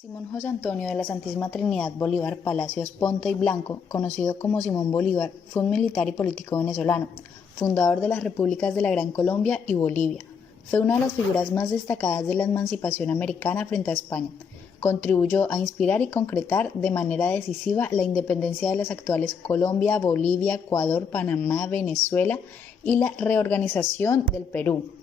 Simón José Antonio de la Santísima Trinidad Bolívar Palacios Ponte y Blanco, conocido como Simón Bolívar, fue un militar y político venezolano, fundador de las repúblicas de la Gran Colombia y Bolivia. Fue una de las figuras más destacadas de la emancipación americana frente a España. Contribuyó a inspirar y concretar de manera decisiva la independencia de las actuales Colombia, Bolivia, Ecuador, Panamá, Venezuela y la reorganización del Perú.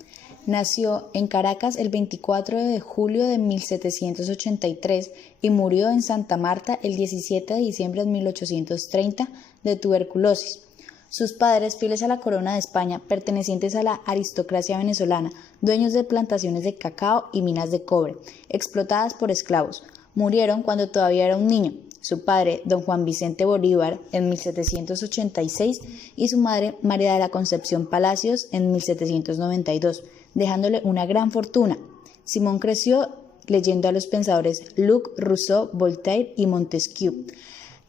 Nació en Caracas el 24 de julio de 1783 y murió en Santa Marta el 17 de diciembre de 1830 de tuberculosis. Sus padres, fieles a la corona de España, pertenecientes a la aristocracia venezolana, dueños de plantaciones de cacao y minas de cobre, explotadas por esclavos, murieron cuando todavía era un niño. Su padre, don Juan Vicente Bolívar, en 1786, y su madre, María de la Concepción Palacios, en 1792, dejándole una gran fortuna. Simón creció leyendo a los pensadores Luc, Rousseau, Voltaire y Montesquieu,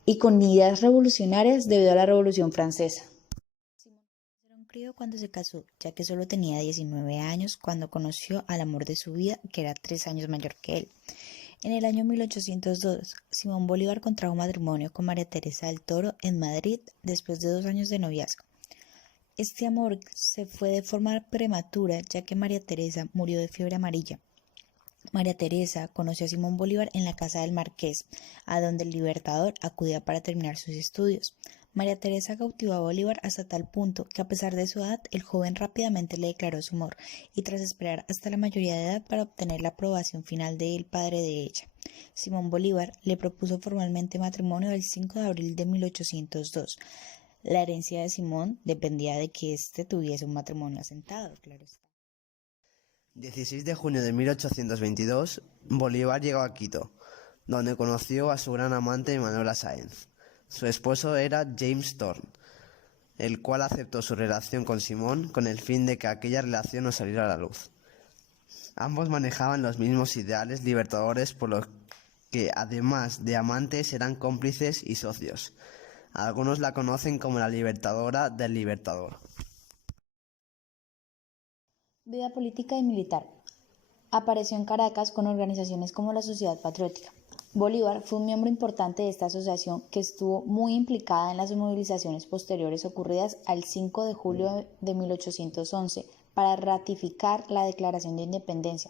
y con ideas revolucionarias debido a la Revolución Francesa. Simón era un crío cuando se casó, ya que solo tenía 19 años cuando conoció al amor de su vida, que era 3 años mayor que él. En el año 1802, Simón Bolívar contrajo matrimonio con María Teresa del Toro en Madrid después de 2 años de noviazgo. Este amor se fue de forma prematura, ya que María Teresa murió de fiebre amarilla. María Teresa conoció a Simón Bolívar en la casa del Marqués, a donde el Libertador acudía para terminar sus estudios. María Teresa cautivó a Bolívar hasta tal punto que, a pesar de su edad, el joven rápidamente le declaró su amor, y tras esperar hasta la mayoría de edad para obtener la aprobación final del padre de ella, Simón Bolívar le propuso formalmente matrimonio el 5 de abril de 1802. La herencia de Simón dependía de que éste tuviese un matrimonio asentado, claro está. 16 de junio de 1822, Bolívar llegó a Quito, donde conoció a su gran amante Manuela Sáenz. Su esposo era James Thorne, el cual aceptó su relación con Simón con el fin de que aquella relación no saliera a la luz. Ambos manejaban los mismos ideales libertadores, por lo que, además de amantes, eran cómplices y socios. Algunos la conocen como la libertadora del Libertador. Vida política y militar. Apareció en Caracas con organizaciones como la Sociedad Patriótica. Bolívar fue un miembro importante de esta asociación, que estuvo muy implicada en las movilizaciones posteriores ocurridas al 5 de julio de 1811 para ratificar la Declaración de Independencia,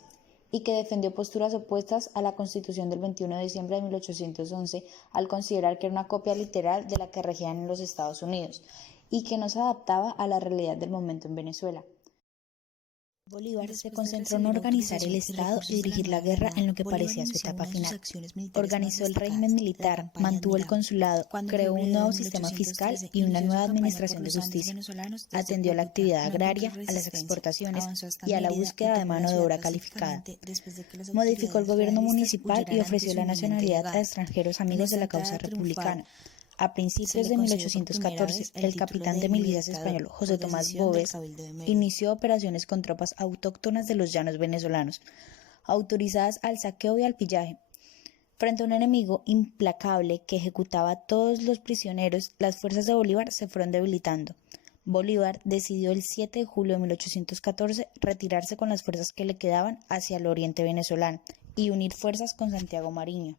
y que defendió posturas opuestas a la Constitución del 21 de diciembre de 1811 al considerar que era una copia literal de la que regían en los Estados Unidos y que no se adaptaba a la realidad del momento en Venezuela. Bolívar se concentró en organizar el Estado y dirigir la guerra en lo que parecía su etapa final. Organizó el régimen militar, mantuvo el consulado, creó un nuevo sistema fiscal y una nueva administración de justicia. Atendió a la actividad agraria, a las exportaciones y a la búsqueda de mano de obra calificada. Modificó el gobierno municipal y ofreció la nacionalidad a extranjeros amigos de la causa republicana. A principios de 1814, el capitán de milicias español José Tomás Boves inició operaciones con tropas autóctonas de los llanos venezolanos, autorizadas al saqueo y al pillaje. Frente a un enemigo implacable que ejecutaba a todos los prisioneros, las fuerzas de Bolívar se fueron debilitando. Bolívar decidió el 7 de julio de 1814 retirarse con las fuerzas que le quedaban hacia el oriente venezolano y unir fuerzas con Santiago Mariño.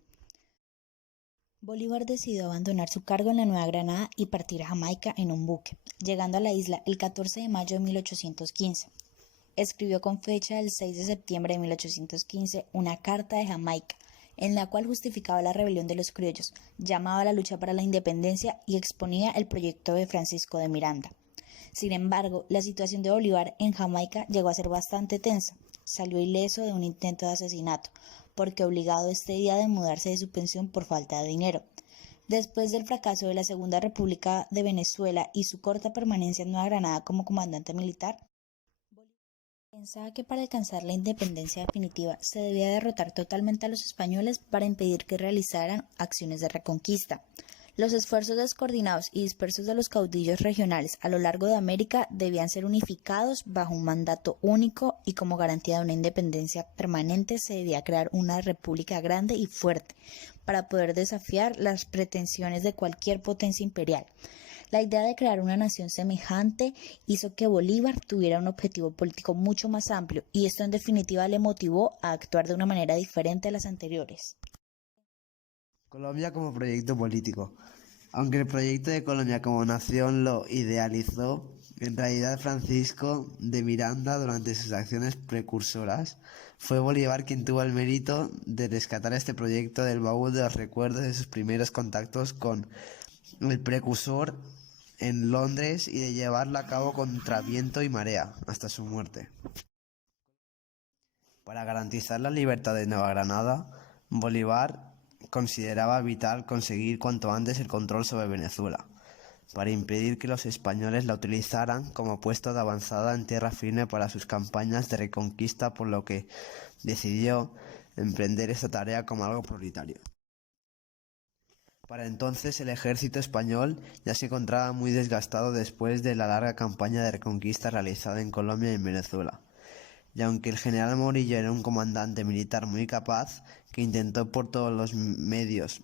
Bolívar decidió abandonar su cargo en la Nueva Granada y partir a Jamaica en un buque, llegando a la isla el 14 de mayo de 1815. Escribió con fecha del 6 de septiembre de 1815 una carta de Jamaica, en la cual justificaba la rebelión de los criollos, llamaba a la lucha para la independencia y exponía el proyecto de Francisco de Miranda. Sin embargo, la situación de Bolívar en Jamaica llegó a ser bastante tensa. Salió ileso de un intento de asesinato, porque obligado este día de mudarse de su pensión por falta de dinero. Después del fracaso de la Segunda República de Venezuela y su corta permanencia en Nueva Granada como comandante militar, pensaba que para alcanzar la independencia definitiva se debía derrotar totalmente a los españoles para impedir que realizaran acciones de reconquista. Los esfuerzos descoordinados y dispersos de los caudillos regionales a lo largo de América debían ser unificados bajo un mandato único, y como garantía de una independencia permanente se debía crear una república grande y fuerte para poder desafiar las pretensiones de cualquier potencia imperial. La idea de crear una nación semejante hizo que Bolívar tuviera un objetivo político mucho más amplio, y esto en definitiva le motivó a actuar de una manera diferente a las anteriores. Colombia como proyecto político. Aunque el proyecto de Colombia como nación lo idealizó, en realidad Francisco de Miranda, durante sus acciones precursoras, fue Bolívar quien tuvo el mérito de rescatar este proyecto del baúl de los recuerdos de sus primeros contactos con el precursor en Londres y de llevarlo a cabo contra viento y marea hasta su muerte. Para garantizar la libertad de Nueva Granada, Bolívar consideraba vital conseguir cuanto antes el control sobre Venezuela, para impedir que los españoles la utilizaran como puesto de avanzada en tierra firme para sus campañas de reconquista, por lo que decidió emprender esta tarea como algo prioritario. Para entonces el ejército español ya se encontraba muy desgastado después de la larga campaña de reconquista realizada en Colombia y en Venezuela. Y aunque el general Morillo era un comandante militar muy capaz, que intentó por todos los medios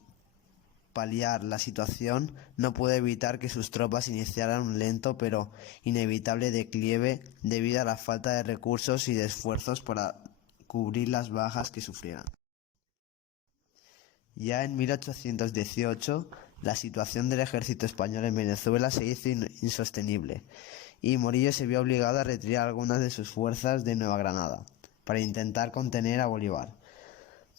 paliar la situación, no pudo evitar que sus tropas iniciaran un lento pero inevitable declive debido a la falta de recursos y de esfuerzos para cubrir las bajas que sufrieran. Ya en 1818, la situación del ejército español en Venezuela se hizo insostenible y Morillo se vio obligado a retirar algunas de sus fuerzas de Nueva Granada para intentar contener a Bolívar.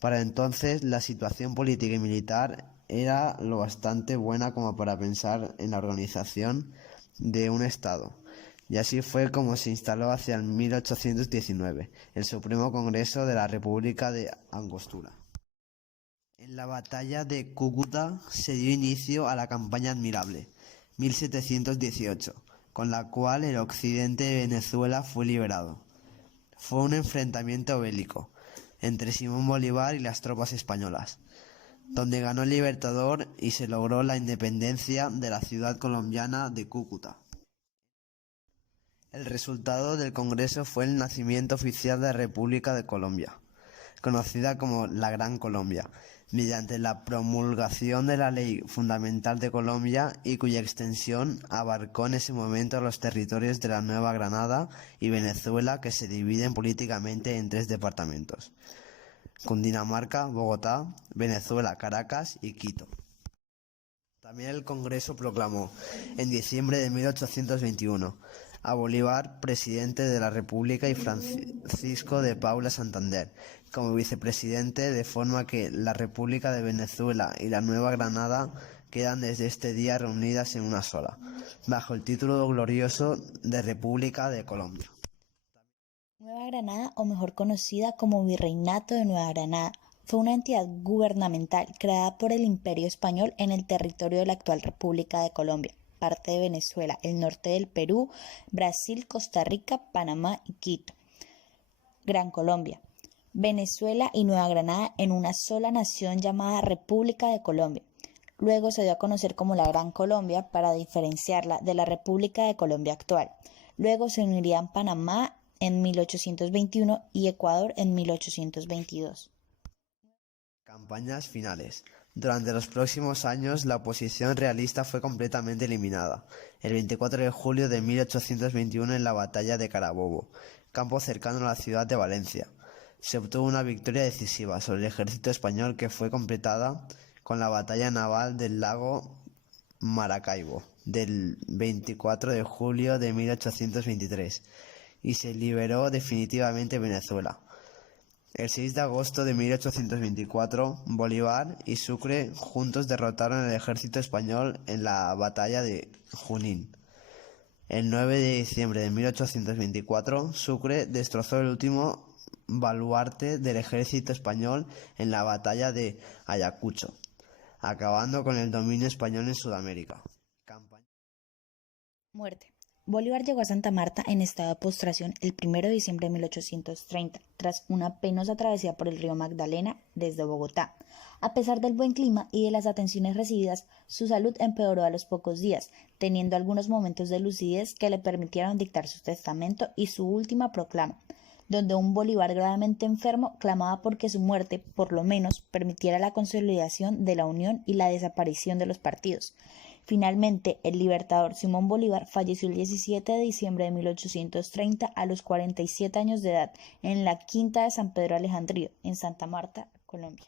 Para entonces, la situación política y militar era lo bastante buena como para pensar en la organización de un Estado. Y así fue como se instaló hacia el 1819 el Supremo Congreso de la República de Angostura. En la batalla de Cúcuta se dio inicio a la campaña Admirable, 1718, con la cual el occidente de Venezuela fue liberado. Fue un enfrentamiento bélico entre Simón Bolívar y las tropas españolas, donde ganó el Libertador y se logró la independencia de la ciudad colombiana de Cúcuta. El resultado del Congreso fue el nacimiento oficial de la República de Colombia, conocida como la Gran Colombia, mediante la promulgación de la Ley Fundamental de Colombia y cuya extensión abarcó en ese momento los territorios de la Nueva Granada y Venezuela, que se dividen políticamente en 3 departamentos: Cundinamarca, Bogotá, Venezuela, Caracas y Quito. También el Congreso proclamó, en diciembre de 1821, a Bolívar presidente de la República y Francisco de Paula Santander como vicepresidente, de forma que la República de Venezuela y la Nueva Granada quedan desde este día reunidas en una sola, bajo el título glorioso de República de Colombia. Nueva Granada, o mejor conocida como Virreinato de Nueva Granada, fue una entidad gubernamental creada por el Imperio Español en el territorio de la actual República de Colombia, parte de Venezuela, el norte del Perú, Brasil, Costa Rica, Panamá y Quito. Gran Colombia. Venezuela y Nueva Granada en una sola nación llamada República de Colombia. Luego se dio a conocer como la Gran Colombia para diferenciarla de la República de Colombia actual. Luego se unirían Panamá en 1821 y Ecuador en 1822. Campañas finales. Durante los próximos años, la oposición realista fue completamente eliminada. El 24 de julio de 1821, en la batalla de Carabobo, campo cercano a la ciudad de Valencia, se obtuvo una victoria decisiva sobre el ejército español, que fue completada con la batalla naval del lago Maracaibo del 24 de julio de 1823 y se liberó definitivamente Venezuela. El 6 de agosto de 1824, Bolívar y Sucre juntos derrotaron al ejército español en la batalla de Junín. El 9 de diciembre de 1824, Sucre destrozó el último baluarte del ejército español en la batalla de Ayacucho, acabando con el dominio español en Sudamérica. Muerte. Bolívar llegó a Santa Marta en estado de postración el 1 de diciembre de 1830, tras una penosa travesía por el río Magdalena desde Bogotá. A pesar del buen clima y de las atenciones recibidas, su salud empeoró a los pocos días, teniendo algunos momentos de lucidez que le permitieron dictar su testamento y su última proclama, donde un Bolívar gravemente enfermo clamaba porque su muerte, por lo menos, permitiera la consolidación de la unión y la desaparición de los partidos. Finalmente, el libertador Simón Bolívar falleció el 17 de diciembre de 1830 a los 47 años de edad en la Quinta de San Pedro Alejandría, en Santa Marta, Colombia.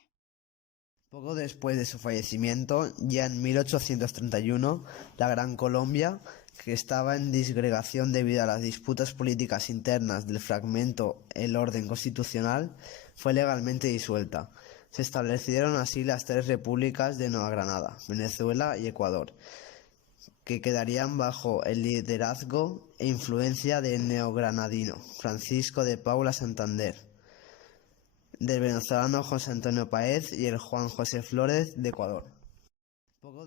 Poco después de su fallecimiento, ya en 1831, la Gran Colombia, que estaba en disgregación debido a las disputas políticas internas del fragmento el orden constitucional, fue legalmente disuelta. Se establecieron así las tres repúblicas de Nueva Granada, Venezuela y Ecuador, que quedarían bajo el liderazgo e influencia del neogranadino Francisco de Paula Santander, del venezolano José Antonio Páez y el Juan José Flórez de Ecuador. Poco